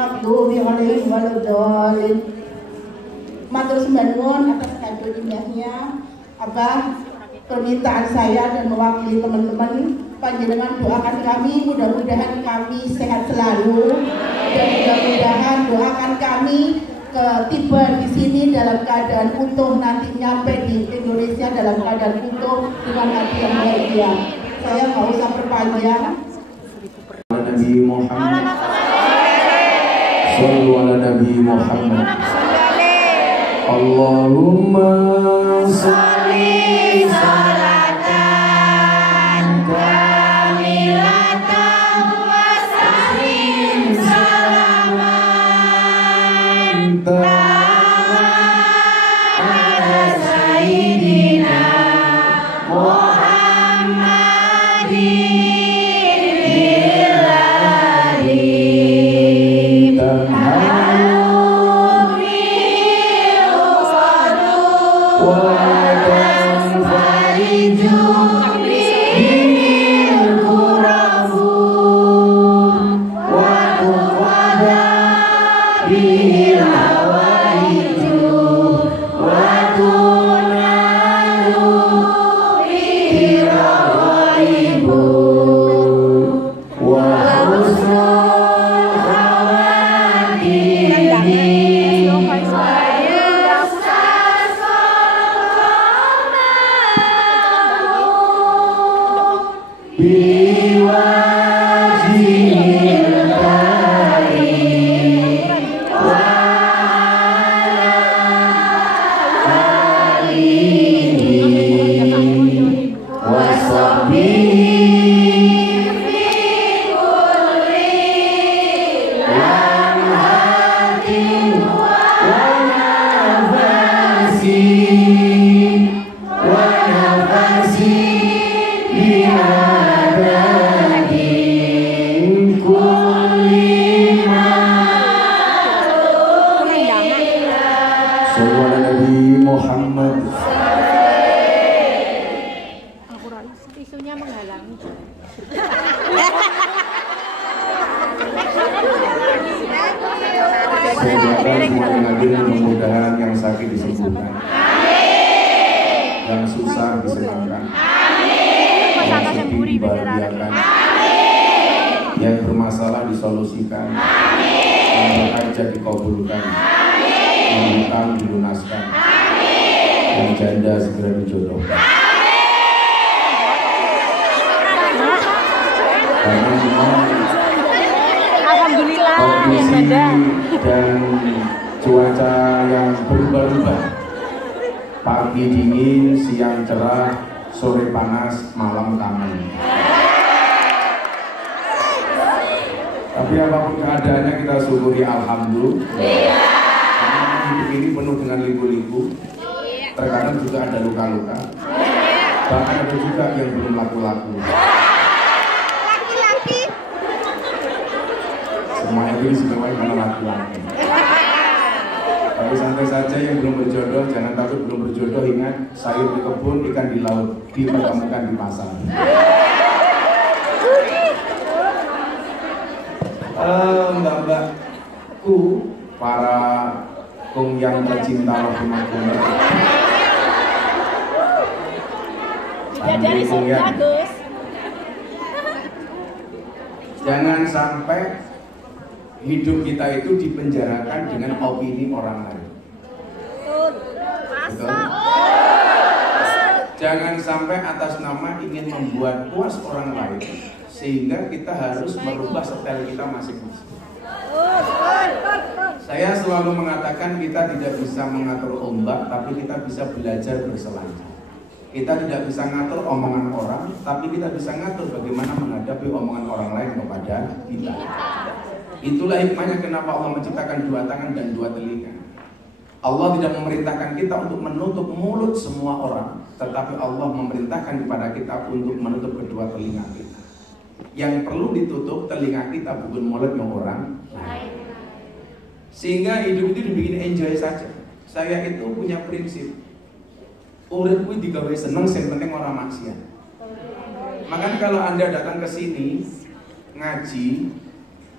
maghdubi 'alaihim waladdallin. Matur sembah nuwun atas kado indahnya permintaan saya dan mewakili teman-teman. Panjenengan doakan kami, mudah-mudahan kami sehat selalu, dan mudah-mudahan doakan kami tiba di sini dalam keadaan utuh, nanti nyampe di Indonesia dalam keadaan utuh dengan hati yang bahagia. Saya nggak usah perpanjang. Nabi Muhammad, Sallu ala Nabi Muhammad. Allahumma salli salatan kamilatan wa sallim salaman ala sayyidina Muhammadin. Mudah-mudahan yang sakit disembuhkan, yang susah disenangkan, yang sedih dibahagiakan, yang bermasalah disolusikan, yang berhajat dikabulkan, yang hutang dilunaskan, yang janda segera dijodohkan. Karena memang kondisi dan cuaca yang berubah-ubah, pagi dingin, siang cerah, sore panas, malam kangen. Tapi apapun keadaannya kita syukuri alhamdulillah. Karena hidup ini penuh dengan liku-liku, terkadang juga ada luka-luka, bahkan ada juga yang belum laku-laku. Semuanya ini semuanya karena laki-laki. Tapi santai saja yang belum berjodoh, jangan takut belum berjodoh. Ingat, sayur di kebun, ikan di laut, dipertemukan di pasar. Mbak-mbakku, para kong yang tercinta rahimahullah. Dari bagus. Jangan sampai hidup kita itu dipenjarakan dengan opini orang lain. Betul? Jangan sampai atas nama ingin membuat puas orang lain, sehingga kita harus merubah setel kita masing-masing. Saya selalu mengatakan kita tidak bisa mengatur ombak, tapi kita bisa belajar berselancar. Kita tidak bisa ngatur omongan orang, tapi kita bisa ngatur bagaimana menghadapi omongan orang lain kepada kita. Itulah hikmahnya kenapa Allah menciptakan dua tangan dan dua telinga. Allah tidak memerintahkan kita untuk menutup mulut semua orang, tetapi Allah memerintahkan kepada kita untuk menutup kedua telinga kita. Yang perlu ditutup telinga kita, bukan mulutnya orang lain. Sehingga hidup itu dibikin enjoy saja. Saya itu punya prinsip, urip kuwi digawe seneng, sing penting orang maksiat. Makanya kalau Anda datang ke sini ngaji,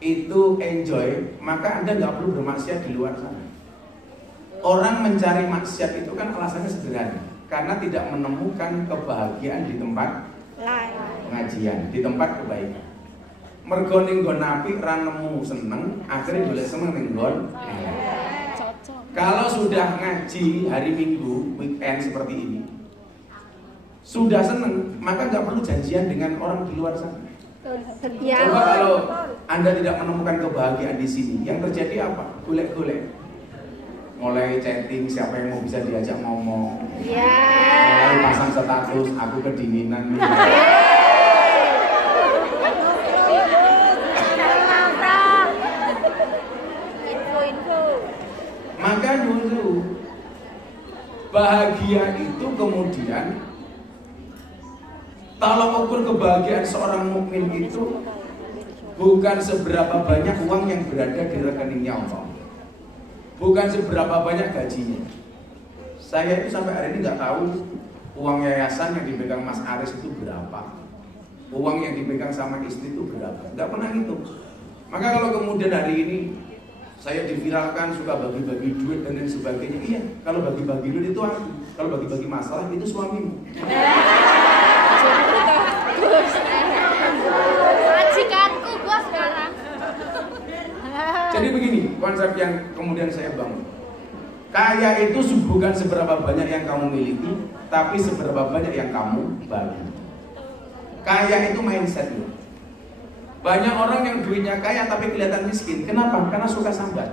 itu enjoy, maka Anda nggak perlu bermaksiat di luar sana. Orang mencari maksiat itu kan alasannya sederhana, karena tidak menemukan kebahagiaan di tempat pengajian, di tempat kebaikan. Mergo ning nggon apik ra nemu seneng, akhirnya golek seneng ning nggon. Kalau sudah ngaji hari Minggu, weekend seperti ini, sudah seneng, maka nggak perlu janjian dengan orang di luar sana. Coba kalau Anda tidak menemukan kebahagiaan di sini, yang terjadi apa? Golek-golek. Mulai chatting siapa yang mau bisa diajak ngomong, mulai pasang status aku kedinginan nih. Maka dulu bahagia itu kemudian tolong ukur kebahagiaan seorang mukmin itu bukan seberapa banyak uang yang berada di rekeningnya Allah, bukan seberapa banyak gajinya. Saya itu sampai hari ini nggak tahu uang yayasan yang dipegang Mas Aris itu berapa, uang yang dipegang sama istri itu berapa, nggak pernah hitung. Maka kalau kemudian hari ini saya diviralkan suka bagi-bagi duit dan lain sebagainya, iya, kalau bagi-bagi duit itu aku, kalau bagi-bagi masalah itu suamimu. Majikanku gua sekarang. Jadi begini konsep yang kemudian saya bangun. Kaya itu bukan seberapa banyak yang kamu miliki, tapi seberapa banyak yang kamu bagi. Kaya itu mindset loh. Banyak orang yang duitnya kaya tapi kelihatan miskin. Kenapa? Karena suka sambat.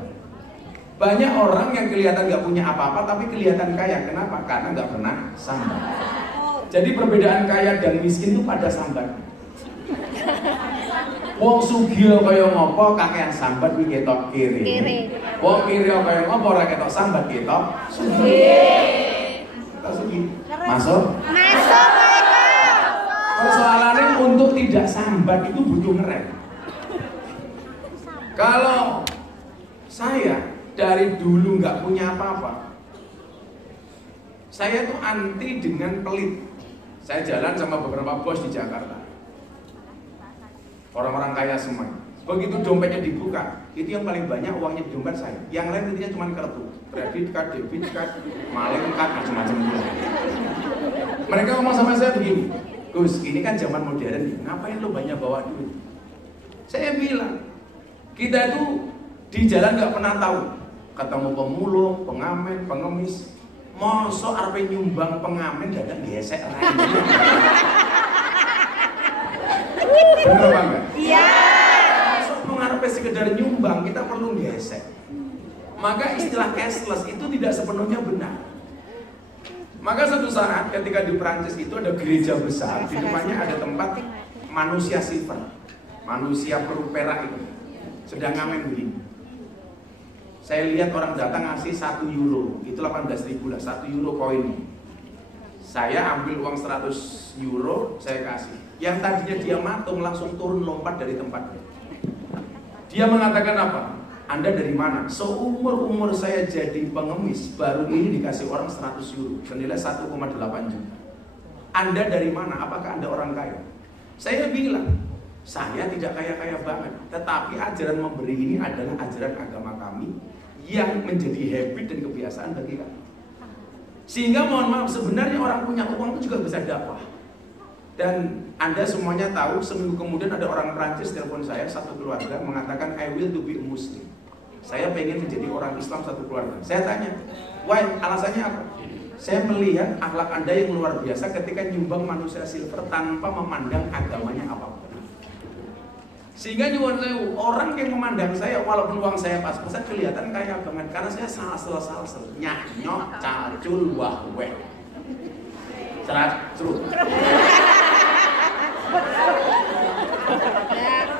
Banyak orang yang kelihatan gak punya apa-apa tapi kelihatan kaya. Kenapa? Karena gak pernah sambat. Jadi perbedaan kaya dan miskin itu pada sambat. Wong sugih kaya ngopo kakean sambat kuwi ketok kiri. Wong kiri kaya ngopo ora ketok sambat ketok sugih. Ketok sugih. Masuk? Masuk. Persoalannya untuk tidak sambat itu butuh ngerem. Kalau saya dari dulu nggak punya apa-apa, saya tuh anti dengan pelit. Saya jalan sama beberapa bos di Jakarta, orang-orang kaya semua. Begitu dompetnya dibuka, itu yang paling banyak uangnya di dompet saya. Yang lain intinya cuma kartu, kredit card, debit card, maling card, macam-macam. Mereka ngomong sama saya begini, Gus, ini kan zaman modern, ngapain lo banyak bawa duit? Saya bilang, kita itu di jalan nggak pernah tahu, ketemu pemulung, pengamen, pengemis, mosok arep nyumbang pengamen dadang gesek lain. Bener apa enggak? Iya. Mosok mau ngarepe sekedar nyumbang, kita perlu gesek. Maka istilah cashless itu tidak sepenuhnya benar. Maka suatu saat ketika di Prancis itu ada gereja besar, di depannya ada tempat manusia silver, manusia perak itu sedang ngamen begini. Saya lihat orang datang ngasih 1 euro, itu 18.000 lah, 1 euro koin. Saya ambil uang 100 euro, saya kasih. Yang tadinya dia matung langsung turun lompat dari tempatnya. Dia mengatakan apa? Anda dari mana? Seumur-umur saya jadi pengemis, baru ini dikasih orang 100 euro, senilai 1,8 juta. Anda dari mana? Apakah Anda orang kaya? Saya bilang, saya tidak kaya-kaya banget, tetapi ajaran memberi ini adalah ajaran agama kami yang menjadi habit dan kebiasaan bagi kami. Sehingga mohon maaf, sebenarnya orang punya uang itu juga bisa dakwah. Dan Anda semuanya tahu, seminggu kemudian ada orang Prancis telepon saya, satu keluarga, mengatakan I will to be a Muslim. Saya pengen menjadi orang Islam satu keluarga. Saya tanya, why? Alasannya apa? Saya melihat akhlak Anda yang luar biasa ketika nyumbang manusia silver tanpa memandang agamanya apapun. Sehingga nyuwun sewu, orang yang memandang saya walaupun uang saya pas-pasan kelihatan kaya banget karena saya salsel nyanyok cacul wahwe. Cerat cerut.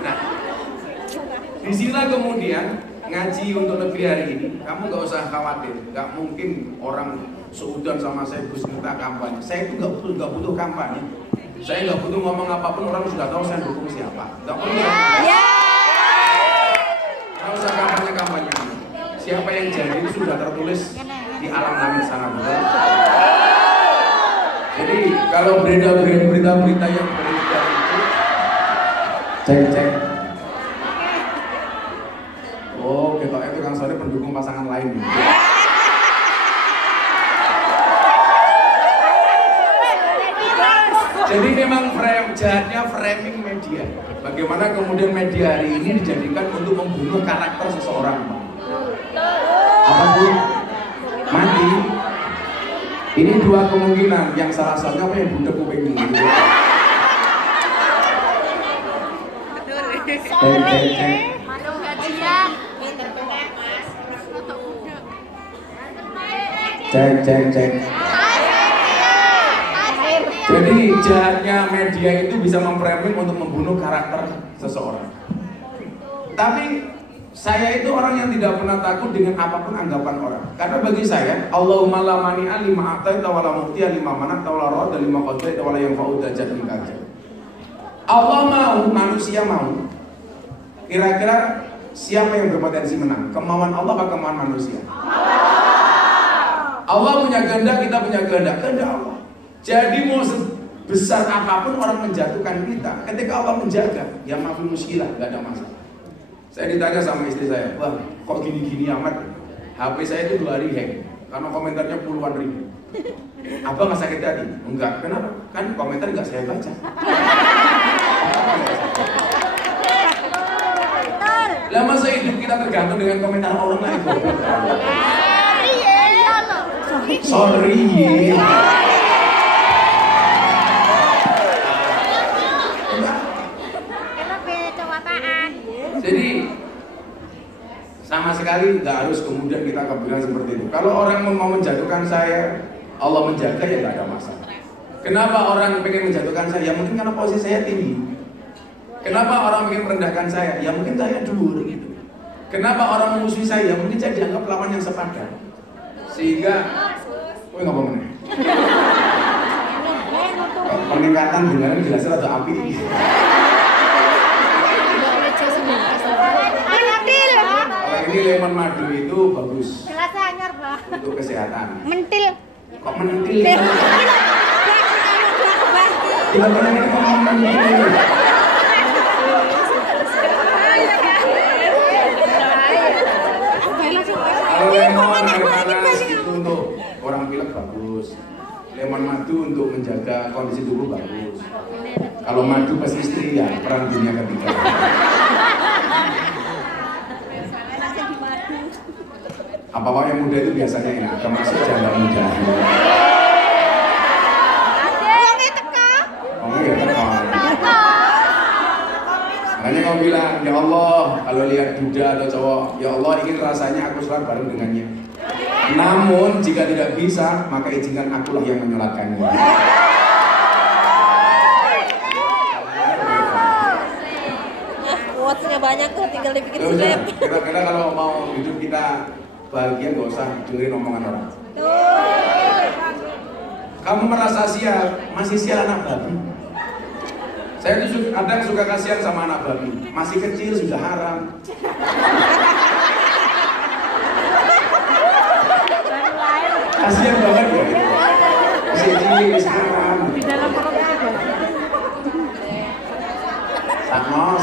Nah, disinilah kemudian ngaji untuk negeri hari ini. Kamu nggak usah khawatir, nggak mungkin orang seudon sama saya Gus minta kampanye. Saya itu nggak butuh kampanye. Saya nggak butuh ngomong apapun, orang sudah tahu saya dukung siapa. Nggak perlu. Nggak usah kampanye. Siapa yang jadi itu sudah tertulis di alam langit sana, betul. Jadi kalau berita-berita yang beredar itu cek. Kang Sony pendukung pasangan lain gitu. Jadi memang jahatnya framing media. Bagaimana kemudian media hari ini dijadikan untuk membunuh karakter seseorang. Apa Bu? Mati. Ini dua kemungkinan. Yang salah satunya apa yang budak kuping ini. Madung gajian. Cek. Jadi jahatnya media itu bisa memframing untuk membunuh karakter seseorang. Tapi saya itu orang yang tidak pernah takut dengan apapun anggapan orang. Karena bagi saya, Allahumma la mani'a lima a'taita wa la mu'tiya lima mana'ta wa la radda lima qadaita wa la yanfa'u dzal minka dzal. Allah mau, manusia mau. Kira-kira siapa yang berpotensi menang? Kemauan Allah atau kemauan manusia? Allah punya kehendak, kita punya kehendak. Kehendak Allah. Jadi mau sebesar apapun orang menjatuhkan kita, ketika Allah menjaga, ya maafin muskilah, gak ada masalah. Saya ditanya sama istri saya, wah kok gini-gini amat? HP saya itu 2 hari hang, karena komentarnya puluhan ribu. Abang nggak sakit hati? Enggak, kenapa? Kan komentar nggak saya baca. Lah masa hidup kita tergantung dengan komentar orang lain? Sorry. Jadi sama sekali nggak harus kemudian kita bilang seperti itu. Kalau orang mau menjatuhkan saya, Allah menjaga ya nggak ada masalah. Kenapa orang pengen menjatuhkan saya? Ya mungkin karena posisi saya tinggi. Kenapa orang pengen merendahkan saya? Ya mungkin saya dulu gitu. Kenapa orang memusuhi saya? Ya mungkin saya dianggap lawan yang sepadan. Sehingga, nggak apa meneh. Peningkatan dengaran jelas atau api. Ini lemon madu itu bagus untuk kesehatan. Mentil. Kok mentil? Tidak pernah mentil. Kalau lemon air panas itu untuk orang pilek bagus. Lemon madu untuk menjaga kondisi tubuh bagus. Kalau madu pas istri ya perang dunia ketiga. Apa-apa yang muda itu biasanya enak, termasuk janda muda. Oh iya teka. Makanya kau bilang, ya Allah, kalau lihat duda atau cowok, ya Allah ingin rasanya aku sholat bareng dengannya. Namun jika tidak bisa, maka izinkan akulah yang menyolatkannya. Quotes-nya banyak tuh, tinggal dibikin script. Kira-kira kalau mau hidup kita bahagia gak usah dengerin omongan orang. Kamu merasa sial, masih sial anak babi. Saya tuh kadang suka kasihan sama anak babi. Masih kecil sudah haram. Kasihan banget ya. Masih kecil, masih haram. Di dalam perutnya Sama.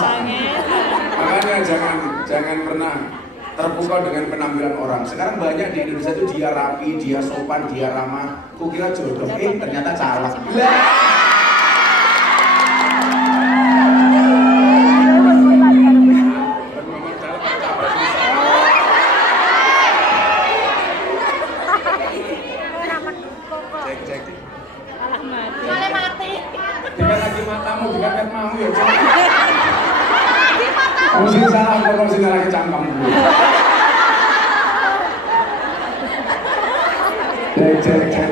Makanya jangan pernah terpukau dengan penampilan orang. Sekarang banyak di Indonesia itu dia rapi, dia sopan, dia ramah. Kukira jodoh, ternyata calak. Cek. Boleh mati. Dengan lagi matamu, dengan kan mau ya. Kamu sih salah, kamu sih lagi cangkem. Cek.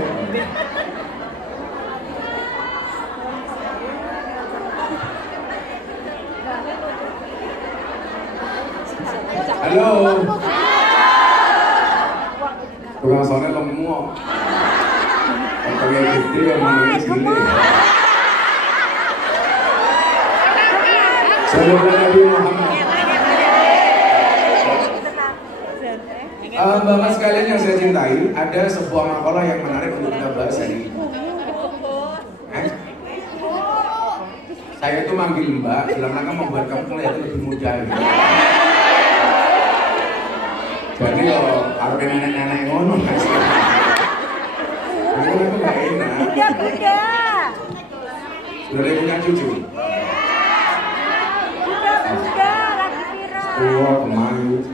Halo. Tukang sone lemu. Oke, gede yang mana sini. Sallallahu alaihi Muhammad. Bapak sekalian yang saya cintai, ada sebuah makalah yang menarik untuk kita bahas hari ini. Saya itu manggil Mbak dalam rangka membuat kamu kelihatan lebih muda. Jadi kalau nenek-nenek ngono Mas. Itu aku gak enak. Kuda. Sudah punya cucu? Kuda lagi viral. Oh, kemayu.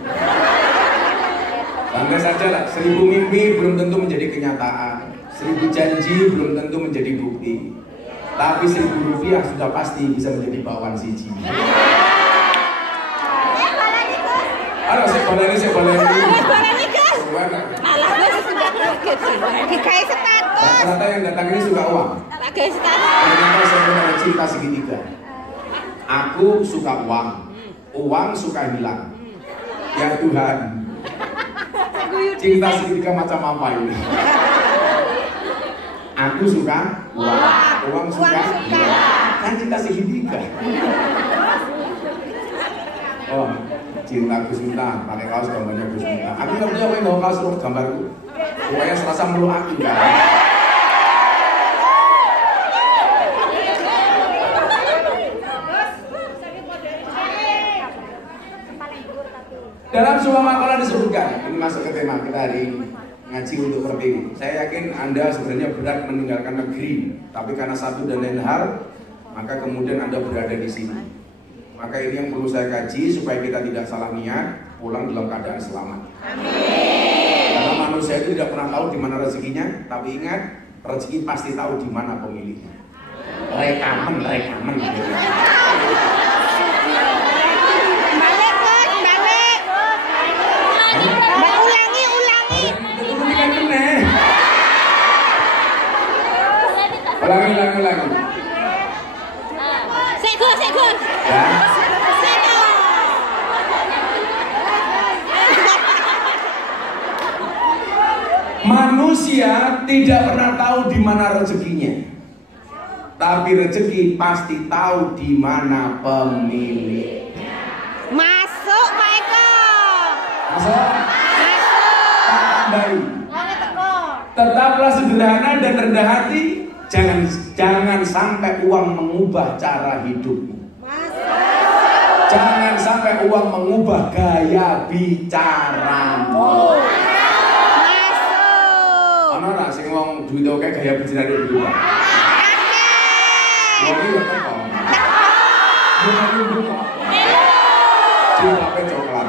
Santai saja lah, 1000 mimpi belum tentu menjadi kenyataan, 1000 janji belum tentu menjadi bukti. Tapi 1000 rupiah sudah pasti bisa menjadi bawaan siji. Halo, saya boleh Balani Gus. Gimana? Alah Gus kayak status. Rata-rata yang datang ini suka uang. Kayak status. Ternyata saya punya cinta segitiga. Aku suka uang, uang suka hilang. Ya Tuhan, cinta segitiga macam apa ini? Aku suka uang suka hilang. Kan cinta segitiga. Oh, cinta Gus Miftah, pakai kaos gambarnya Gus Miftah. Aku nggak punya apa kaos gambarku. Pokoknya serasa meluk aku kan. Dalam sebuah makalah disebutkan, ini masuk ke tema kita hari ini, ngaji untuk pertiwi. Saya yakin Anda sebenarnya berat meninggalkan negeri, tapi karena satu dan lain hal, maka kemudian Anda berada di sini. Maka ini yang perlu saya kaji supaya kita tidak salah niat, pulang dalam keadaan selamat. Amin. Karena manusia itu tidak pernah tahu di mana rezekinya, tapi ingat, rezeki pasti tahu di mana pemiliknya. Rekaman. Ulangi. Sekur. Ya. Manusia tidak pernah tahu di mana rezekinya, tapi rezeki pasti tahu di mana pemiliknya. Masuk Pak Eko. Masuk. Tak tambahi. Teko. Tetaplah sederhana dan rendah hati. Jangan sampai uang mengubah cara hidupmu. Jangan sampai uang mengubah gaya bicaramu. Ana ora sing wong duit oke gaya bicarane berubah. Wong iki ya teko. Bukan berubah. Cilape coklat.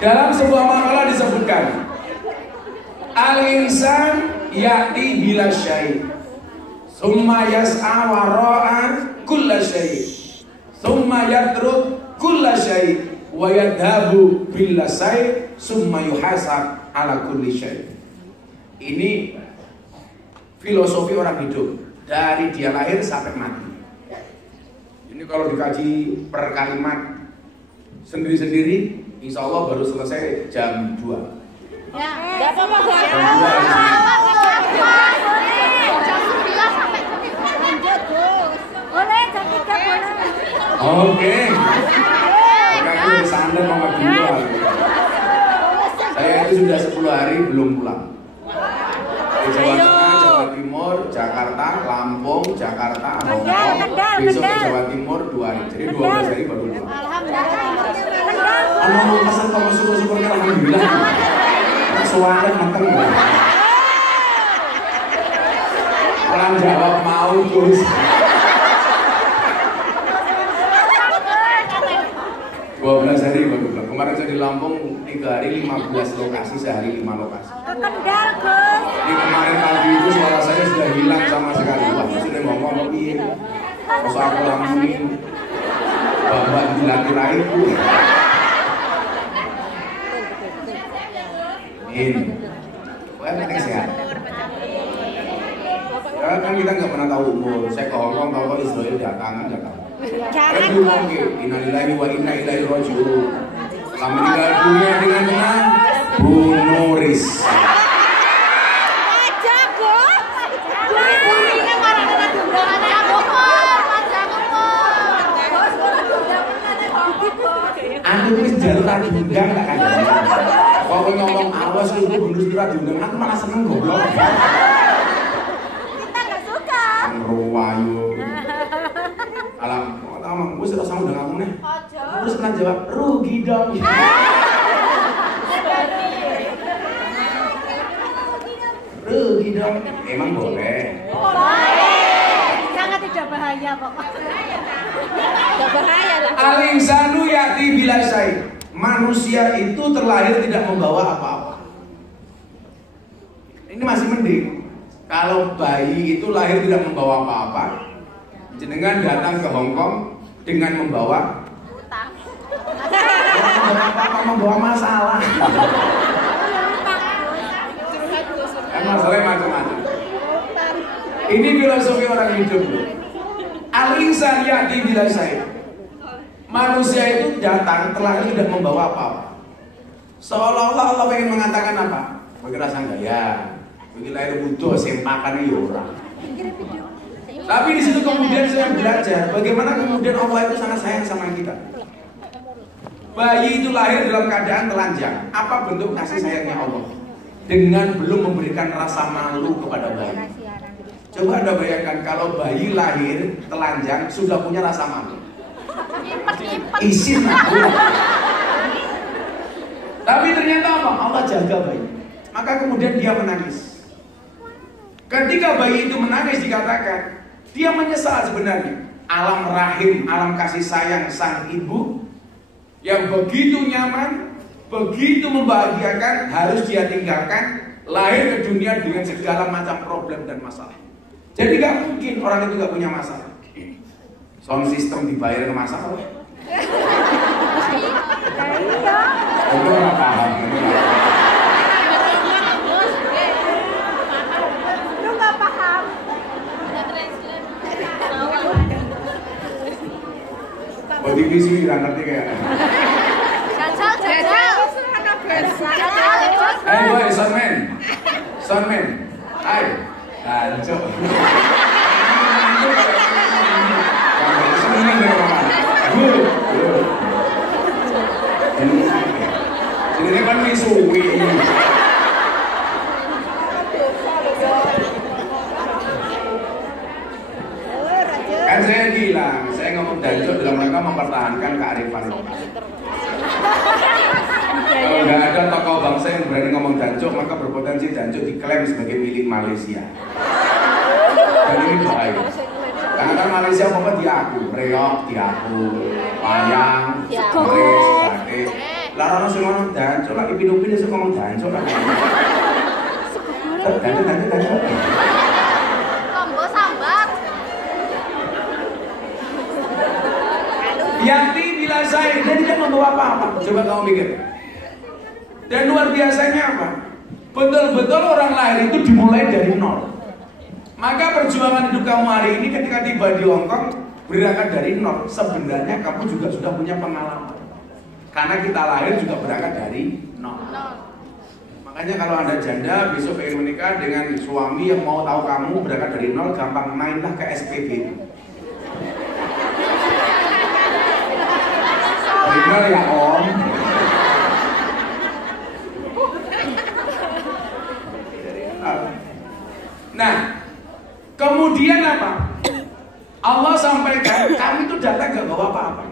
Dalam sebuah makalah disebutkan, al-insan ya'ti bila syai' summa yas'a wara'a kulla syai' summa yatruk kulla syai' wa yadhabu bila syai' summa yuhasab ala kulli syai'. Ini filosofi orang hidup dari dia lahir sampai mati. Ini kalau dikaji per kalimat sendiri-sendiri, insya Allah baru selesai jam 2. Ya, enggak apa-apa, Bang. Jam 2 di sini. Jam 9 sampai lanjut, Gus. Boleh jam 3 boleh. Oke. Oke, aku santai mau kedua. Saya itu sudah 10 hari belum pulang. Di Jawa Tengah, Jawa Timur, Jakarta, Lampung, Jakarta, Hongkong, besok ke Jawa Timur 2 hari. Jadi 12 hari baru pulang. Alhamdulillah. Mau pesan kamu syukur-syukur kan alhamdulillah. Suara mateng. Orang jawab mau Gus. 12 hari baru pulang. Kemarin saya di Lampung 3 hari 15 lokasi, sehari 5 lokasi. Kendal, Gus. Di kemarin pagi itu suara saya sudah hilang sama sekali. Wah, sudah ngomong lebih. Masa aku lamunin bapak gila-gila itu. Ini, penting sehat. Ya kan kita nggak pernah tahu umur. Saya ke Hongkong tahu Israel datang. Saya belum lagi. Innalillahi wa inna ilaihi raji'un. Setelah meninggal dunia dengan tenang, bunuh Riz. Aku wis jalur tadi enggak kan. Kok ngomong awas itu bonus kira diundang, aku malah seneng goblok. Kita nggak suka. Ruwayu. Alam, kamu wis ora usah undang aku nih. Terus kan jawab rugi dong. Rugi dong. Emang boleh. Sangat tidak bahaya pokoknya. Gak bahaya lah. Al-insanu ya'ti bila syai'. Manusia itu terlahir tidak membawa apa-apa. Ini masih mending. Kalau bayi itu lahir tidak membawa apa-apa, jenengan datang ke Hong Kong dengan membawa Utang. membawa masalah. Masalahnya macam-macam. Ini filosofi orang hidup. Al-insan ya'ti bila syai'. Manusia itu datang telah tidak membawa apa-apa. Seolah-olah Allah ingin mengatakan apa? Bagi rasa gaya, bagi lahir wudhu, sempakan ya orang. Tapi di situ kemudian saya belajar bagaimana kemudian Allah itu sangat sayang sama kita. Bayi itu lahir dalam keadaan telanjang. Apa bentuk kasih sayangnya Allah? Dengan belum memberikan rasa malu kepada bayi. Coba Anda bayangkan kalau bayi lahir telanjang sudah punya rasa malu. Isin aku. Tapi ternyata apa? Allah jaga bayi. Maka kemudian dia menangis. Ketika bayi itu menangis dikatakan dia menyesal sebenarnya. Alam rahim, alam kasih sayang sang ibu yang begitu nyaman, begitu membahagiakan harus dia tinggalkan, lahir ke dunia dengan segala macam problem dan masalah. Jadi gak mungkin orang itu gak punya masalah. Sound system dibayar ke masalah. Itu orang paham. Lu nggak paham. Oh divisi gak ngerti kayak. Jajal. Boy, soundman. Hai. Hancur. Ini kan misuwi. Kan saya bilang, saya ngomong dancuk dalam rangka mempertahankan kearifan lokal. Kalau nggak ada tokoh bangsa yang berani ngomong dancuk, maka berpotensi dancuk diklaim sebagai milik Malaysia. Dan ini bahaya. Karena kan Malaysia apa diaku, reok diaku, wayang, keris, batik. Lalu sing ngomong dancuk lagi pindah-pindah sing ngomong dancuk lagi. Dancuk. Combo sambat. Yati bila saya, dia tidak membawa apa-apa. Coba kamu pikir. Dan luar biasanya apa? Betul-betul orang lahir itu dimulai dari nol. Maka perjuangan hidup kamu hari ini ketika tiba di Hong Kong berangkat dari nol. Sebenarnya kamu juga sudah punya pengalaman. Karena kita lahir juga berangkat dari nol. Makanya kalau Anda janda besok pengen menikah dengan suami yang mau tahu kamu berangkat dari nol, gampang mainlah ke SPB. Benar ya Om. Nah, kemudian apa? Allah sampaikan, kamu itu datang gak bawa apa-apa.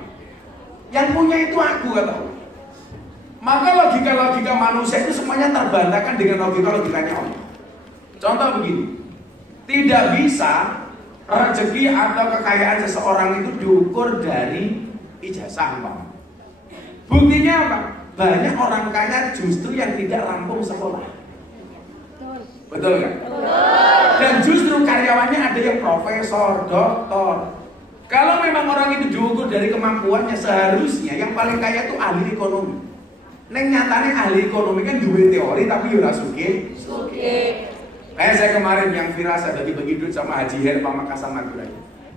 Yang punya itu aku kata Allah. Maka logika-logika manusia itu semuanya terbantahkan dengan logika-logikanya Allah. Contoh begini, tidak bisa rezeki atau kekayaan seseorang itu diukur dari ijazah Pak. Buktinya apa? Banyak orang kaya justru yang tidak rampung sekolah. Betul kan? Dan justru karyawannya ada yang profesor, doktor. Kalau memang orang itu diukur dari kemampuannya, seharusnya yang paling kaya itu ahli ekonomi. Neng nyatanya ahli ekonomi kan duwe teori tapi ora sugih. Kayak saya kemarin yang firasat bagi-bagi duit sama Haji Her Pamekasan Madura.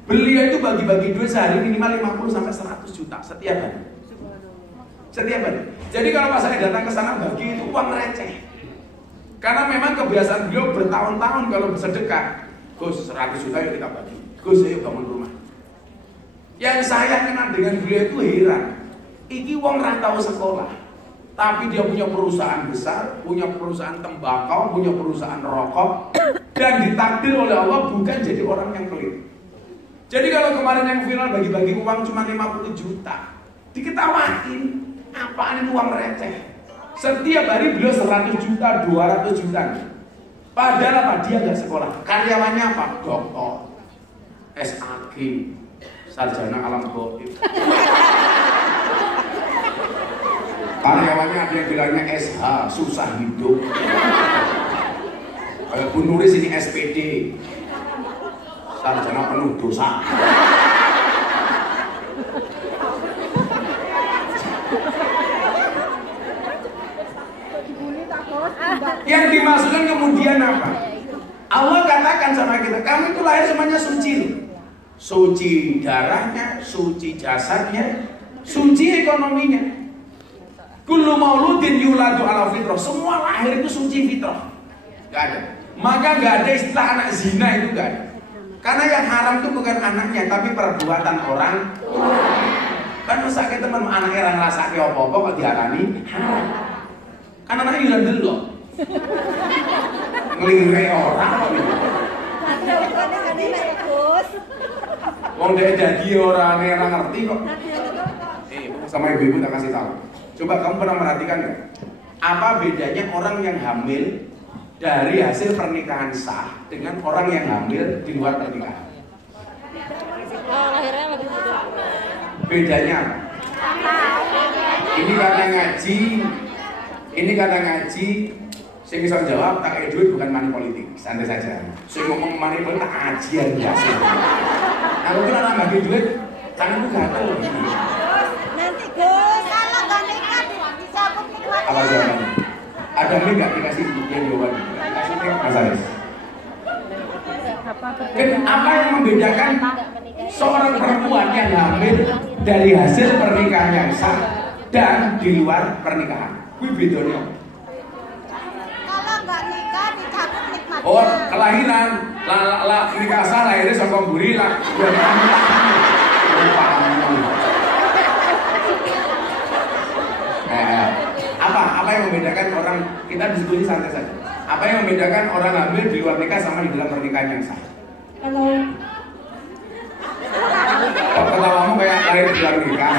Beliau itu bagi-bagi duit sehari minimal 50 sampai 100 juta setiap hari. Setiap hari. Jadi kalau pas saya datang ke sana bagi itu uang receh. Karena memang kebiasaan beliau bertahun-tahun kalau bersedekah, Gus 100 juta yuk kita bagi. Gus ayo bangun rumah. Yang saya kenal dengan beliau itu heran. Iki wong ra tau sekolah. tapi dia punya perusahaan besar, punya perusahaan tembakau, punya perusahaan rokok, dan ditakdir oleh Allah bukan jadi orang yang pelit. Jadi kalau kemarin yang viral bagi-bagi uang cuma 50 juta, diketawain, apaan itu uang receh. Setiap hari beliau 100 juta, 200 juta. Padahal apa? Dia nggak sekolah. Karyawannya apa? Doktor, SAG, sarjana alam gaib. Karyawannya ada yang bilangnya SH, susah hidup. Kayak Bu Nuris ini SPD, sarjana penuh dosa. Yang dimaksudkan kemudian apa? Allah katakan sama kita, kamu itu lahir semuanya suci. Suci darahnya, suci jasadnya, suci ekonominya. Kullu mauludin yuladu ala fitrah. Semua lahir itu suci fitrah. Gak ada. Maka gak ada istilah anak zina, itu gak ada. Karena yang haram itu bukan anaknya, tapi perbuatan orang. Kan masa kita teman anaknya orang rasake apa-apa kok diarani haram. Kan anaknya udah delok. Ngelingre orang kok gitu. Wong dia jadi orang ngerti kok. Sama ibu-ibu tak kasih tahu. Coba kamu pernah merhatikan nggak? Apa bedanya orang yang hamil dari hasil pernikahan sah dengan orang yang hamil di luar pernikahan? Bedanya apa? Ini karena ngaji. Saya bisa jawab, tak kayak duit bukan money politik, santai saja. Saya ngomong money politik tak ajian biasa. Kalau kita nambah duit, tanganku gatel. Nanti Gus, kalau nggak nikah dicabut nikmatnya. Apa jawabannya? Ada mic nggak dikasih yang jawaban? Kasih mic Mas Aris. Apa yang membedakan seorang perempuan yang hamil dari hasil pernikahan yang sah dan di luar pernikahan? Kuwi bedanya. Kalau nggak nikah dicabut nikmatnya. Oh, kelahiran, nikah sah lahirnya saka mburi lah. Apa yang membedakan orang, kita diskusi santai saja. Apa yang membedakan orang hamil di luar nikah sama di dalam pernikahan yang sah? Ketawamu kayak lahir di luar nikah.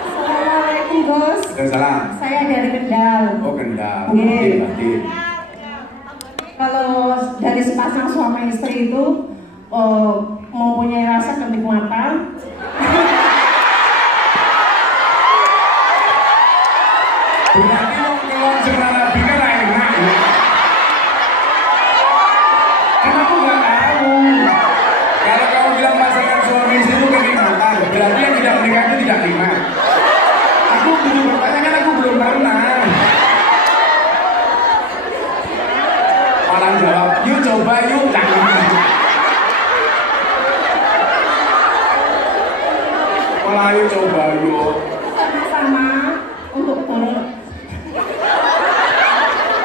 Assalamualaikum Gus. Salam. Saya dari Kendal. Oh Kendal. Oke. Kalau dari sepasang suami istri itu mempunyai rasa kenikmatan. Berarti kalau sebenarnya bikin lah enak. Kenapa nggak tahu? Kalau kamu bilang pasangan suami istri itu kenikmatan, berarti yang tidak menikah itu tidak nikmat. Aku tujuh bertanya kan aku belum pernah. Malah jawab, yuk coba yuk, jangan. Malah yuk coba yuk. Sama-sama untuk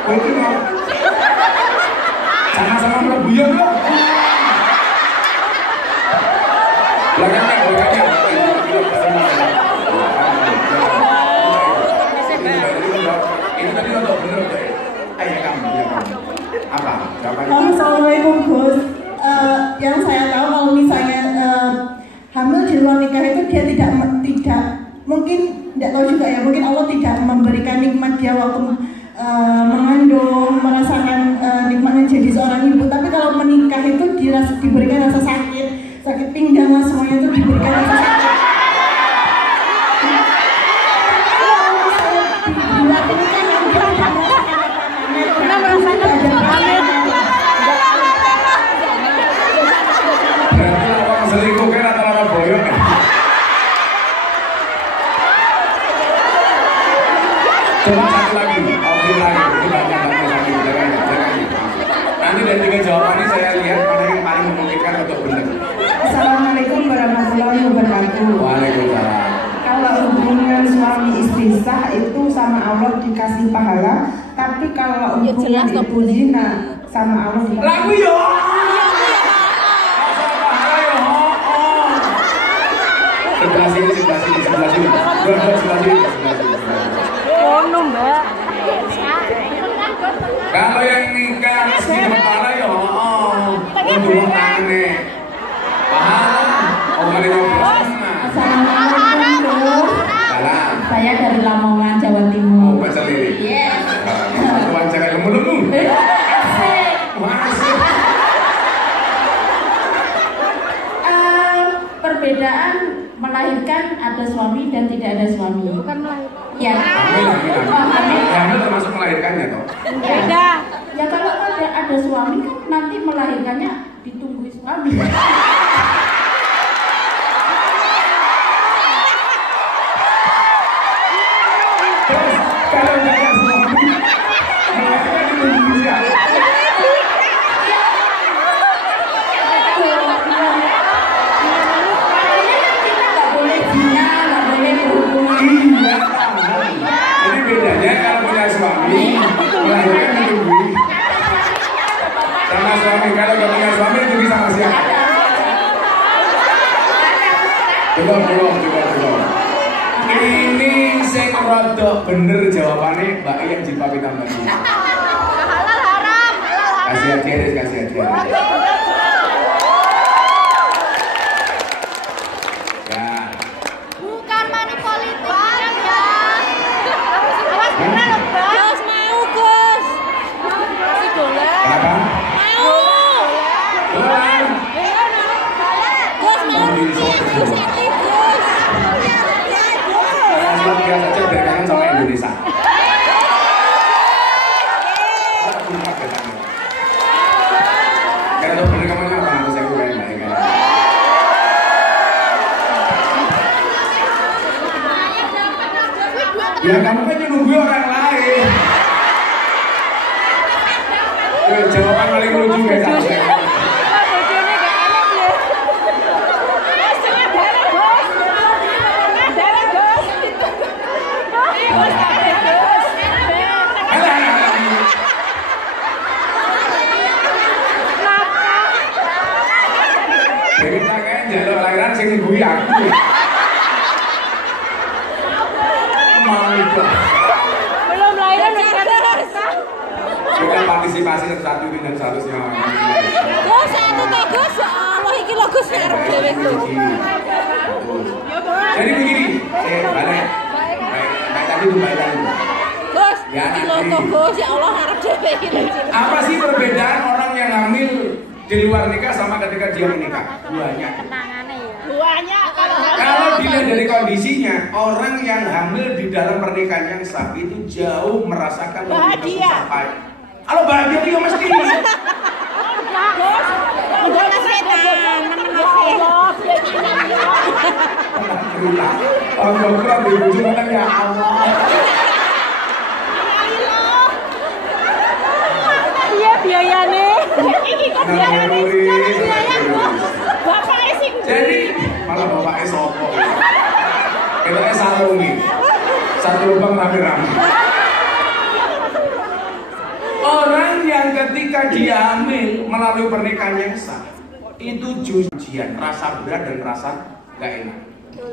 Mungkin ya. Sama-sama melebihan loh. Belakangnya. Ini tadi untuk bener deh. Ayo kamu. Apa? Assalamualaikum Gus. Yang saya tahu kalau misalnya hamil di luar nikah itu dia tidak mungkin tidak tahu juga ya, mungkin Allah tidak memberikan nikmat dia waktu mengandung, merasakan nikmatnya jadi seorang ibu. Tapi kalau menikah itu diberikan rasa sakit pinggang lah, semuanya itu diberikan rasa sakit. Kita merasakan hamil. Berarti orang selingkuh kan rata-rata boyok ya? Coba satu lagi, oke lagi, ini banyak nanti dari 3 jawabannya saya lihat mana yang paling memungkinkan untuk benar. Assalamualaikum warahmatullahi wabarakatuh. Waalaikumsalam. Kalau hubungan suami istri sah itu sama Allah dikasih pahala, tapi kalau hubungan itu zina sama Allah dikasih Lagu yo. Sebelah sini. Ono, Mbak. Kalau yang nikah di kepala ya untuk aneh. Paham? Omongan nyoblos. Assalamualaikum, Bu. Salam. Saya dari Lamongan, Jawa Timur. Oh, baca lirik. Yes. Tuan jangan lemu-lemu. Asik. Masuk. Perbedaan melahirkan ada suami dan tidak ada suami. Bukan melahirkan. Ya. Hamil. Hamil termasuk melahirkannya toh. Beda. Ya kalau ada suami kan nanti melahirkannya ditunggu suami. Terus kalau nggak ada suami, melahirkan ditunggu siapa? Kita nggak boleh zina, nggak boleh berhubungan. Iya. Jadi bedanya kalau punya suami, melahirkan ditunggu. Sama suami, kalau nggak punya suami ditunggu sama siapa? Belum. Ini sing rodok bener jawabannya Mbak yang jilbabe tambah. Halal haram. Kasih hadiah, kasih hadiah. Ya. Bukan money politik ya. Awas bener loh, Mbak. Gus mau, Gus. Si dolar. Kenapa? Mau. Dolar. Gus mau rupiah, Gus nanti, Gus. Luar biasa saja dari kangen sama Indonesia. Karena bener kamu apa nanti saya bukan baik kan? Ya kamu kan nunggu orang lain. Jawaban paling lucu guys. Jadi kan jalur lahiran sing nungguin aku. Belum lahiran udah Kita partisipasi satu ini dan seharusnya. Gus, satu teh Gus. Ya Allah, iki lho Gus arep dhewe Gus. Jadi begini, balik. Baik tadi tuh baik tadi. Gus, Ya, iki lho kok Gus, ya Allah arep dhewe iki lho. Apa sih perbedaan orang yang hamil di luar nikah sama ketika dia menikah? Banyak. Banyak Kalau dilihat dari kondisinya, orang yang hamil di dalam pernikahan yang sah itu jauh merasakan Bahagia. susah payah. Kalau bahagia dia mesti. Udah setan, Alhamdulillah. Alhamdulillah di ujung ya Allah. iya biayane. Iki kok biayane biaya Gus. Bapaknya sih. Jadi malah bapaknya sopo. Kita sarungi. Satu lubang rame-rame. Orang yang ketika dia hamil melalui pernikahan yang sah itu ujian, rasa berat dan rasa gak enak.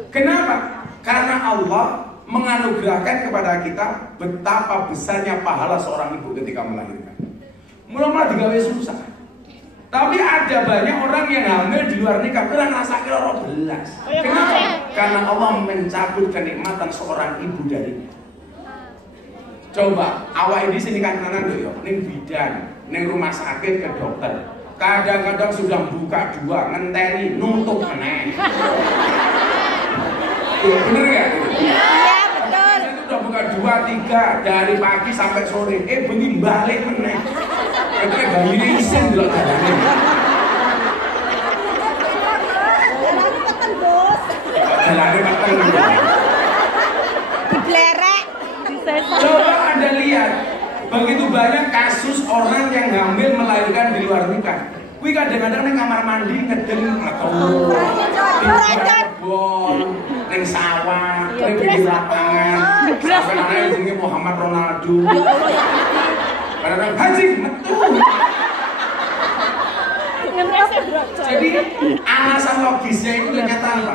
Kenapa? Karena Allah menganugerahkan kepada kita betapa besarnya pahala seorang ibu ketika melahirkan. Mula-mula digawe susah. Tapi ada banyak orang yang hamil di luar nikah kurang rasa kira belas. Kenapa? Karena Allah mencabut kenikmatan seorang ibu darinya. Coba awal ini sini kan kanan yo, ning bidan, ning rumah sakit ke dokter. Kadang-kadang sudah buka dua, ngenteni, nutup meneh. Bener nggak? Iya betul. Itu udah buka 2, 3 dari pagi sampai sore. Bengi balik meneh. Itu bayinya isin dulu dadane. Jalan peten Gus. Jalane peteng. Diblerek. Coba Anda lihat, begitu banyak kasus orang yang hamil melahirkan di luar nikah. Wih kadang-kadang ning kamar mandi ngeden metu. Kebon, ning sawah, ning pinggir lapangan. Sampai anake jenenge Muhammad Ronaldo. Ya Allah ya. Kadang-kadang haji metu. Jadi alasan logisnya itu ternyata apa?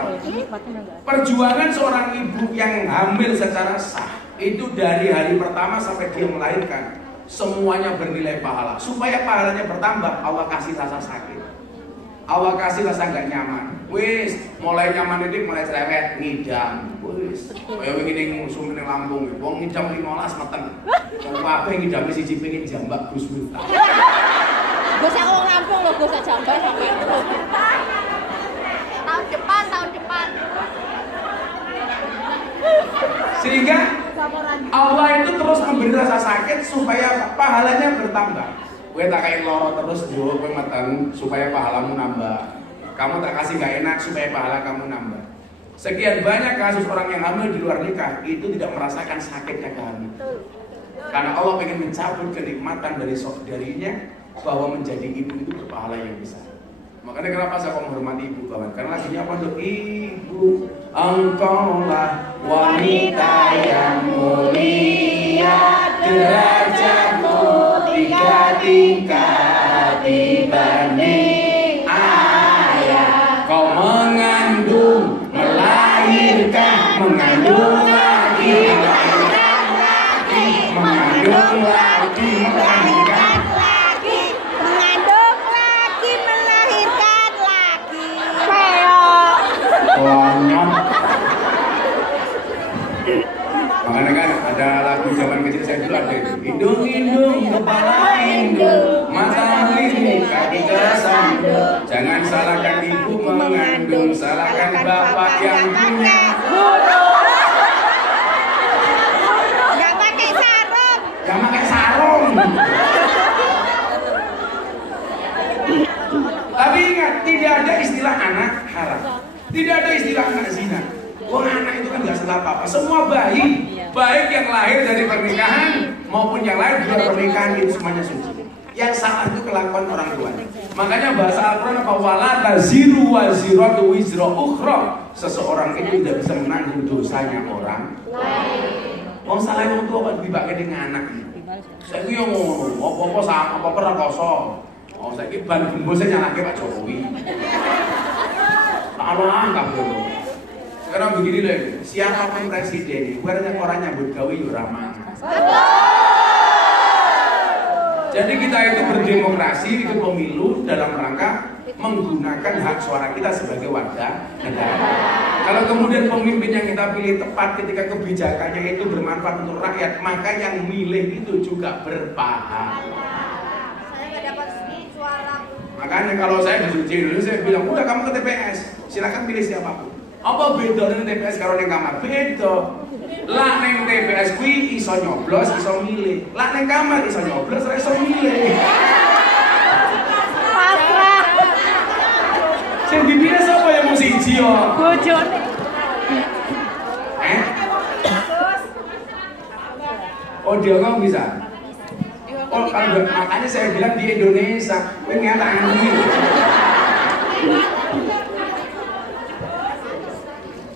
Perjuangan seorang ibu yang hamil secara sah itu dari hari pertama sampai dia melahirkan semuanya bernilai pahala. Supaya pahalanya bertambah, Allah kasih rasa sakit, Allah kasih rasa nggak nyaman. Wis mulai nyaman itu mulai cerewet ngidam. Wis kayak begini musuh ning Lampung, wong ngidam 15 meteng. Wong kabeh ngidame siji pengin jambak Gus Miftah. Gus aku wong Lampung lho, Gus jambak sampai. Tahun depan. Sehingga Allah itu terus memberi rasa sakit supaya pahalanya bertambah. Gue tak kayak loro terus yo gue matang supaya pahalamu nambah. Kamu tak kasih gak enak supaya pahala kamu nambah. Sekian banyak kasus orang yang hamil di luar nikah itu tidak merasakan sakitnya kehamilan. Karena Allah pengen mencabut kenikmatan darinya bahwa menjadi ibu itu berpahala yang besar. Makanya kenapa saya menghormati ibu kawan? Karena lagunya apa tuh? Ibu, engkaulah wanita yang mulia, derajatmu 3 tingkat dibanding ayah. Kau mengandung, melahirkan, mengandung lagi, melahirkan lagi, mengandung lagi, melahirkan lagi, Mengandung lagi, melahirkan lagi. Konyol. Makanya kan ada lagu zaman kecil saya dulu ada itu. Indung-indung kepala indung, matahari kaki kesandung. Jangan salahkan ibu mengandung, salahkan bapak yang punya burung. Gak pakai sarung. Gak pakai sarung. Tapi ingat, tidak ada istilah anak haram. Tidak ada istilah anak zina. Wong anak itu kan gak salah apa-apa. Semua bayi, baik yang lahir dari pernikahan maupun yang lahir di luar pernikahan itu semuanya suci. Yang salah itu kelakuan orang tua. Makanya bahasa Al-Quran apa? Wala taziru waziratu wizra ukhra. Seseorang itu tidak bisa menanggung dosanya orang lain. Wong salah wong tua kok dibake dengan anak. Saiki yo ngono, apa-apa sama apa ora kosong. Oh saiki ban gembose nyalake Pak Jokowi. Allah kabeh. Sekarang begini loh, siapapun presiden, bukannya orang nyambut gawe yo ramah. Jadi kita itu berdemokrasi, ikut pemilu dalam rangka menggunakan hak suara kita sebagai warga negara. Kalau kemudian pemimpin yang kita pilih tepat ketika kebijakannya itu bermanfaat untuk rakyat, maka yang milih itu juga berpahala. Saya nggak dapat suara. Makanya kalau saya di dulu saya bilang, udah kamu ke TPS, silakan pilih siapapun. Apa beda dengan TPS karo ning kamar? Beda. Lah ning TPS kuwi iso nyoblos, iso milih. Lah ning kamar iso nyoblos, ora iso milih. Pasrah. Sing dipilih sapa ya mung siji yo? Bojone. Oh dia nggak bisa. Oh kalau makanya saya bilang di Indonesia, kowe ngatani.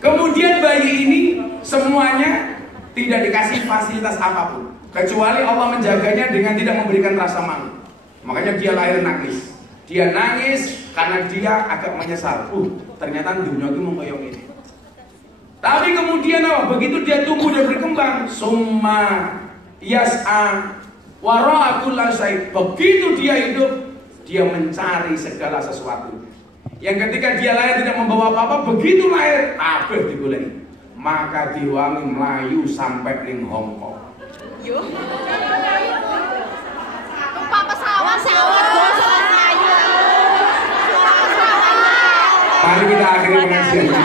Kemudian bayi ini semuanya tidak dikasih fasilitas apapun, kecuali Allah menjaganya dengan tidak memberikan rasa malu. Makanya dia lahir nangis. Dia nangis karena dia agak menyesal. Ternyata dunia itu mau koyong ini. Tapi kemudian apa? Begitu dia tumbuh dan berkembang, summa yas'a wara'atul lasai. Begitu dia hidup, dia mencari segala sesuatu. Yang ketika dia lahir tidak membawa apa-apa, begitu lahir kabeh digoleki. Maka diwangi melayu sampai ning Hongkong. Numpak pesawat. Gosok melayu. Mari kita akhiri pengajian kita.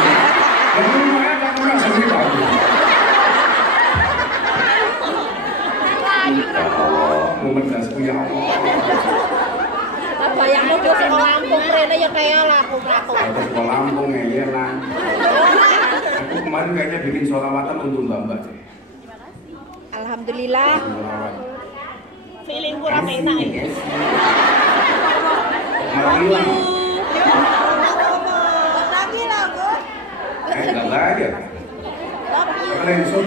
Dan semuanya tak pernah sendiri bagus. Ya Allah, mumedasku ya Allah. Bayangno Gus sing Lampung rene ya kaya laku. Aku ke Lampung ya lah. Aku kemarin kayaknya bikin sholawatan untuk Mbak deh. Alhamdulillah. Sholawat. Feeling kurang enak ya. Malah hilang. Lagi lah, Gus. Enggak lagi. Komplensuk.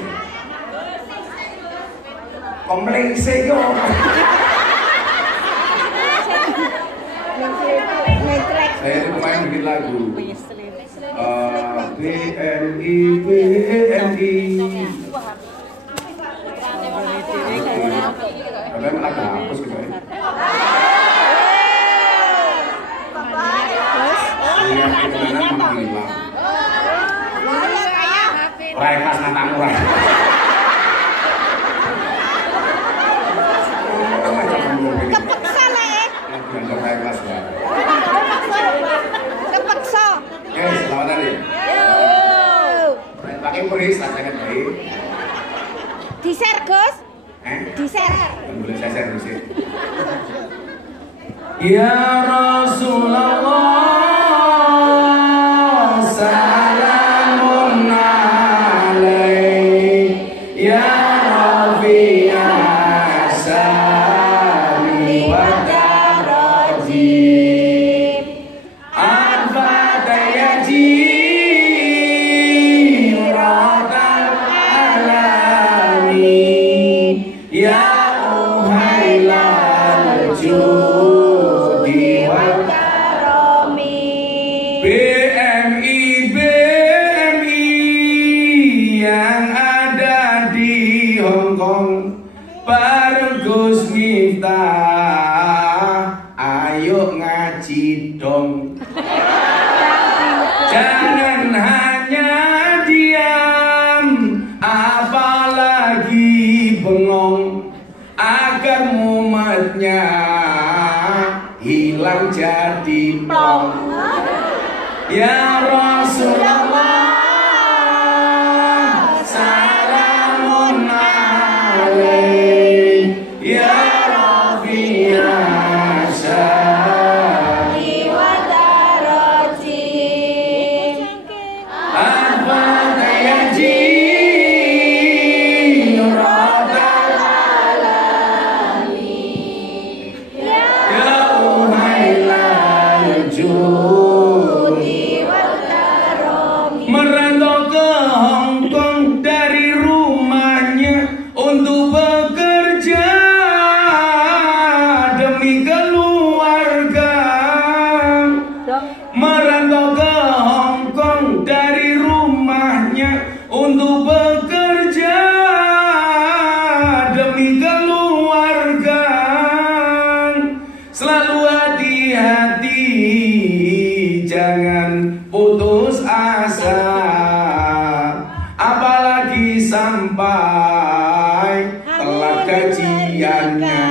Komplensuk yo. Saya ini kemarin bikin lagu BNI Kalian malah hapus gitu ya. Yang kebenaran memang hilang. Rai khas nantang rai. Kepeksa lah ya. Yang rai khas ya. Kepeksa. Oke, selamat hari. Pakai kuris, rasakan baik. Di-share, Gus. Di-share. Boleh saya share di sini. Ya Rasulullah, salamun alaik, ya Rafi'a sali wa darajib, al-fatayaji radal alamin, ya uhailal judi wal BMI yang ada di Hongkong bareng Gus Miftah, ayo ngaji dong. Jangan hanya diam, apalagi bengong, agar mumatnya hilang jadi plong. Ya Rasulullah, salamun alaik, ya Rafi'a sali wa darajib, al-fatayaji radal alamin, ya uhailal judi wal karami. Merantau ke Hongkong dari rumahnya untuk bekerja demi keluarga. Merantau ke Hongkong dari rumahnya untuk bekerja demi keluarga. Selalu hati-hati, jangan putus asa, apalagi sampai telat gajiannya.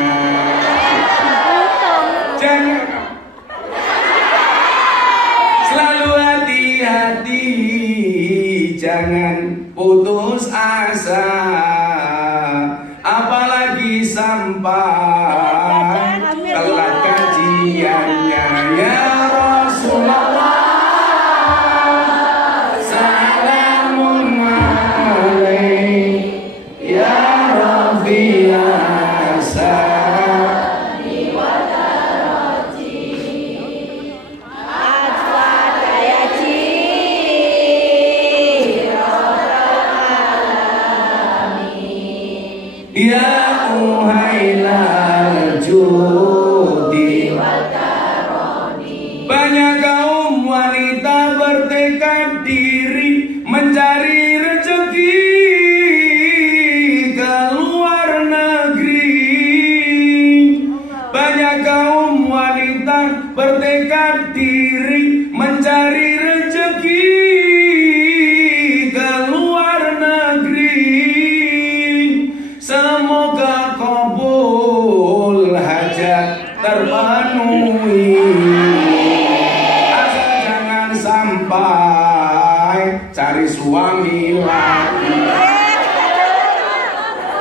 Jangan. Selalu hati-hati, jangan putus asa, apalagi sampai telat gajiannya. Ya Rasulullah, salamun alaik, ya Rafi'a sali wa darajib, Al-Fatayaji ya uhailal judi wal karami. Banyak kaum wanita bertekad diri mencari rezeki ke luar negeri. Banyak kaum wanita bertekad diri mencari rezeki ke luar negeri. Semoga kabul hajat terpenuhi, asal jangan sampai cari suami lagi.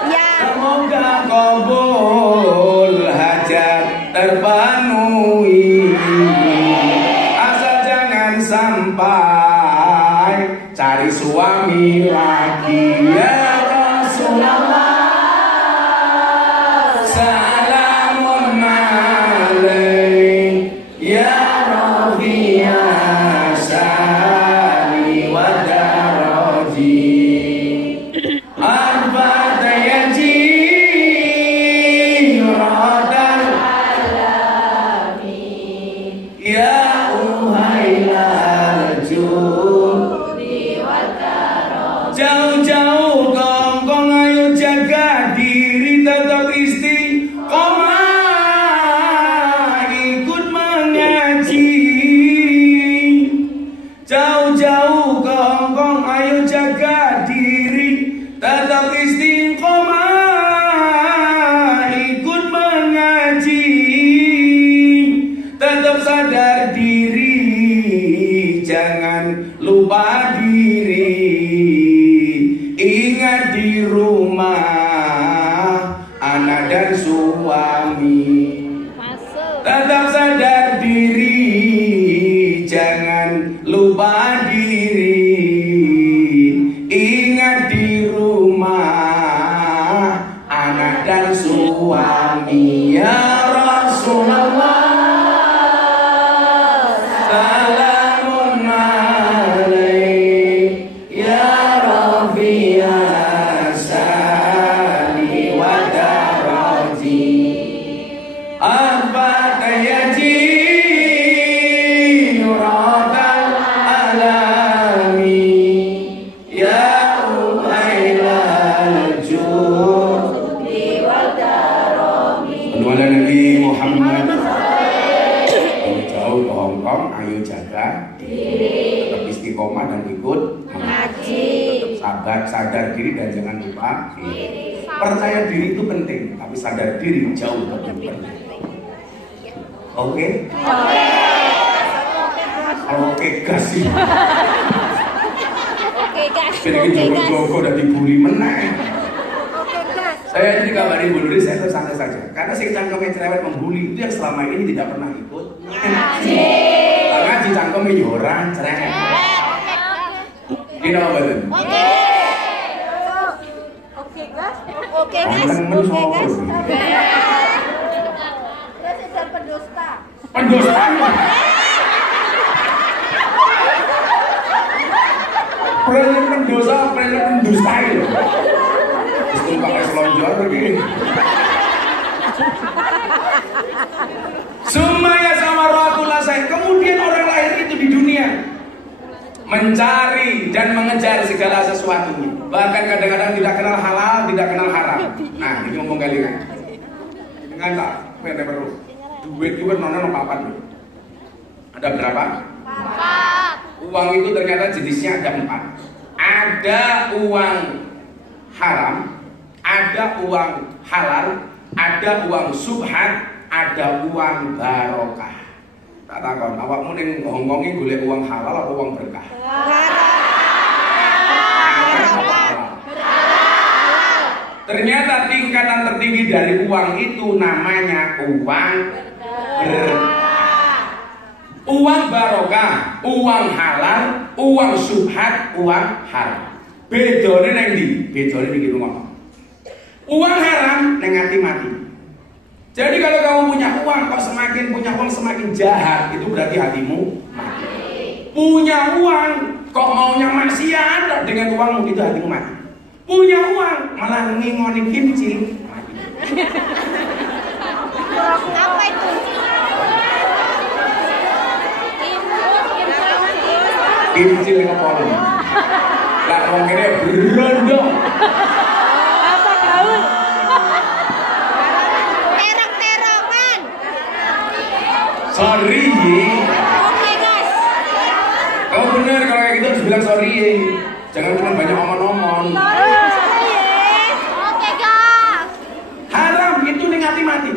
Semoga kabul hajat terpenuhi, asal jangan sampai cari suami lagi. Ya Rasulullah, salamun alaik, ya Rafi'a sali wa darajib, al-fatayaji radal alamin, ya Jauh-jauh kongkong ayo jaga diri tetap istiqomah ikut mengaji. Jauh-jauh kongkong ayo jaga diri tetap istiqomah ikut mengaji. Tetap sadar diri jangan lupa diri. Ingat di rumah anak dan suami. Tetap sadar diri jangan lupa diri. Ingat di rumah anak dan suami. Ya Rasulullah dan ikut mengaji. Tetap sadar diri dan jangan lupa diri. Percaya diri itu penting, tapi sadar diri jauh lebih penting. Oke? Oke gas sih. Oke gas. Jadi jogo-jogo udah dibully menang. Saya jadi kabarin Bu Nuri, saya santai saja. Karena si cangkemnya cerewet membuli itu yang selama ini tidak pernah ikut ngaji. Ngaji cangkemnya yoran cerewet. Ini apa betul? Oke. Oke guys. Oke guys. Oke guys. Presiden pendusta. Pendusta. Presiden pendusta, presiden pendusta itu. Itu pakai selonjor begini. Semuanya sama rohullah saya. Kemudian orang lain itu di dunia mencari dan mengejar segala sesuatunya. Bahkan kadang-kadang tidak kenal halal, tidak kenal haram. Nah, ini ngomong kali kan. Dengan tak, pede perlu. Duit itu kan nono papat. Ada berapa? 4. Uang itu ternyata jenisnya ada 4. Ada uang haram, ada uang halal, ada uang subhat, ada uang barokah. Tak takon, awakmu ning ngongkongi golek uang halal atau uang berkah? Ternyata tingkatan tertinggi dari uang itu namanya uang berkah. Uang barokah, uang halal, uang subhat, uang haram. Bedone nang ndi? Bedone iki ngomong. Uang haram nang mati. Jadi kalau kamu punya uang, kok semakin punya uang semakin jahat, itu berarti hatimu mati. Punya uang, kok maunya maksiat dengan uangmu, itu hatimu mati. Punya uang, malah ngingoni kimchi, mati. Apa itu? Kimchi yang apa? Lah wong kene berondo. Apa gaul? Terong-terongan. Sorry. Oke guys. Kamu benar kalau kayak gitu harus bilang sorry. Jangan cuma banyak omong-omong. Oke guys. Haram itu ning hati mati.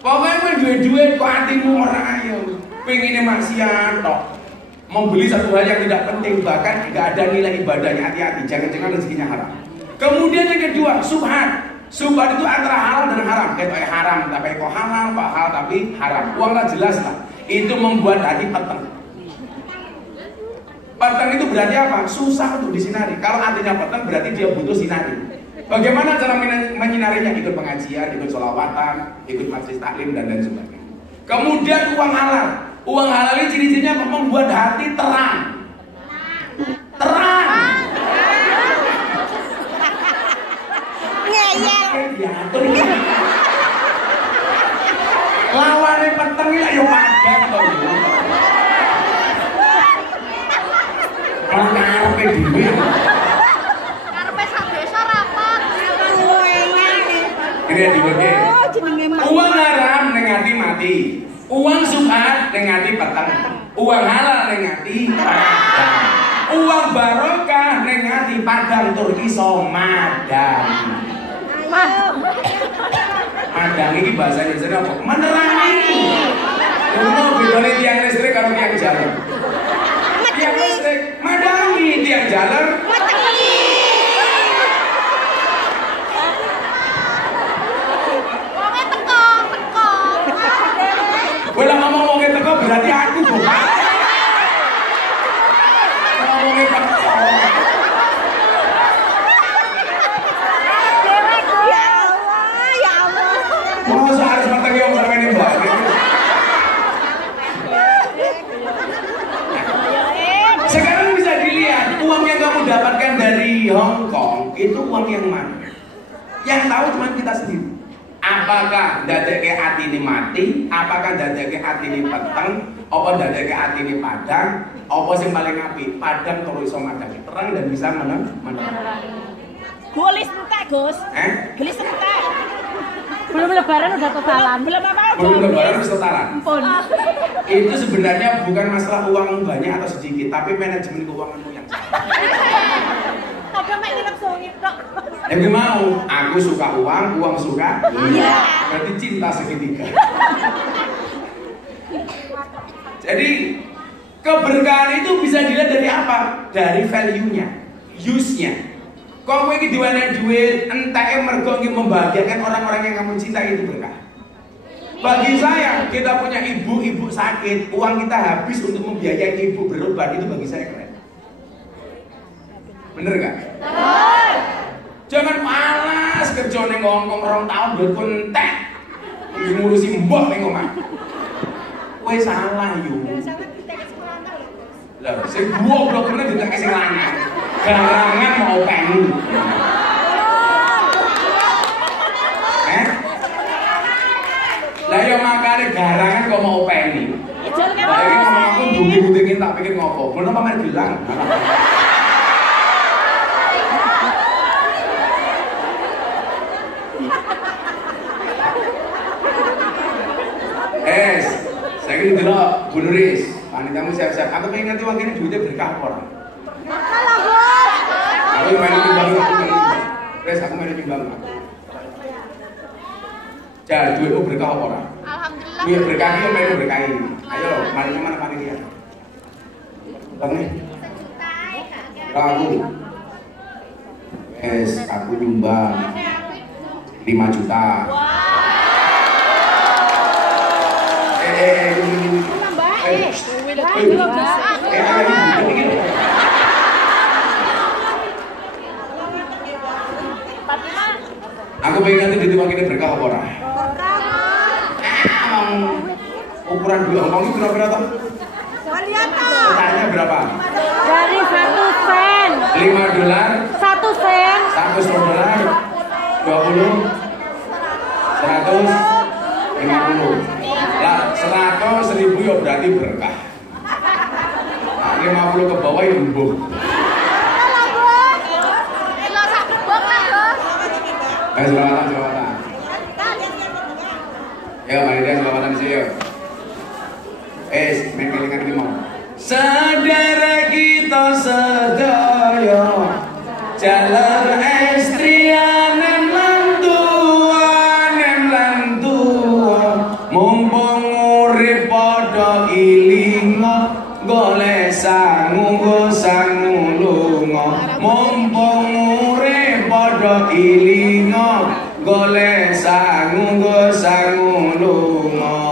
Pokoknya kowe duwe-duwe kok hatimu ora ayo. Pengine maksiat tok. Membeli satu hal yang tidak penting, bahkan tidak ada nilai ibadahnya, hati-hati, jangan-jangan rezekinya haram. Kemudian yang kedua, subhat. Subhat itu antara halal dan haram. Kayak haram, tapi kok halal, kok halal tapi haram. Uanglah jelas lah. Itu membuat hati peteng. Peteng itu berarti apa? Susah untuk disinari. Kalau hatinya peteng berarti dia butuh sinari. Bagaimana cara menyinarinya? Ikut pengajian, ikut sholawatan, ikut majelis taklim dan lain sebagainya. Kemudian uang halal. Uang halal ini ciri-cirinya membuat hati terang. Terang. Diatur iki. Lawane peteng iki yo padat to. Karepe dhewe. Karepe Dibagi. Uang haram ning ati mati. Uang sukat ning ati peteng. Uang halal ning ati padang. Uang barokah ning ati padang tur iso madang. Madang iki bahasa Indonesia apa? Menerangi. Ngono bedane tiang listrik karo tiang jalan. Tiang listrik madangi, tiang jalan madangi. Wonge teko. Kowe lah ngomong wonge teko berarti aku kok. Ngomongnya teko. Masa harus matang yang sampai ini mbak? Sekarang bisa dilihat uang yang kamu dapatkan dari Hong Kong itu uang yang mana? Yang tahu cuma kita sendiri. Apakah dadeke atine mati? Apakah dadeke atine peteng? Apa dadeke atine padang? Apa sing paling apik? Padang terus iso madangi terang dan bisa menerangi. Gulis entek, Gus. Gulis entek. Belum lebaran udah totalan. Belum lebaran udah totalan. Ampun. Itu sebenarnya bukan masalah uang banyak atau sedikit, tapi manajemen keuanganmu yang salah. Ada mek nginep songit tok. Yang mau, aku suka uang, uang suka. Iya. Berarti cinta segitiga. Jadi keberkahan itu bisa dilihat dari apa? Dari value-nya, use-nya. Kamu ini diwana duit, entah mergo ingin membahagiakan orang-orang yang kamu cintai itu berkah. Bagi saya, kita punya ibu sakit, uang kita habis untuk membiayai ibu berobat, itu bagi saya keren. Bener gak? Jangan malas kerja ning ngongkong 2 tahun duit pun entek. Ngurusi mbok ning omah. Kowe salah yo. Lah, sing goblok kene ditekke sing lanang. Garangan mau pengen. Lah ya makane garangan kok mau pengen. Lah iki ngomong aku bukti-buktiin tak pikir ngopo. Ngono pamer bilang. Saya ingin dulu Bu Nuris, panitamu siap-siap. Aku pengen ngerti uang ini duitnya berkah apa orang? Aku main timbang, aku main timbang. Jadi duitmu berkah apa orang? Alhamdulillah. Iya berkah ini, main berkah ini. Ayo, mari kemana panitia? Bang nih? Aku. Aku nyumbang 5 juta. Aku pengen nanti di uang ini berkah apa orang? Ukuran duit Hongkong itu kira-kira tuh? Petanya berapa? Dari 1 sen. $5. 1 sen. $100. 20. 100. 50. Lah 100 ribu ya berarti berkah. 50 ke bawah ya lumbuh. Selawatan. Ya, mari dia selawatan sih yuk. Main kelingan ini mau. Saudara kita sedaya jalan estrian lantua mumpung urip padha ilinga golek sangu lunga mumpung urip padha ilinga golek sangu lunga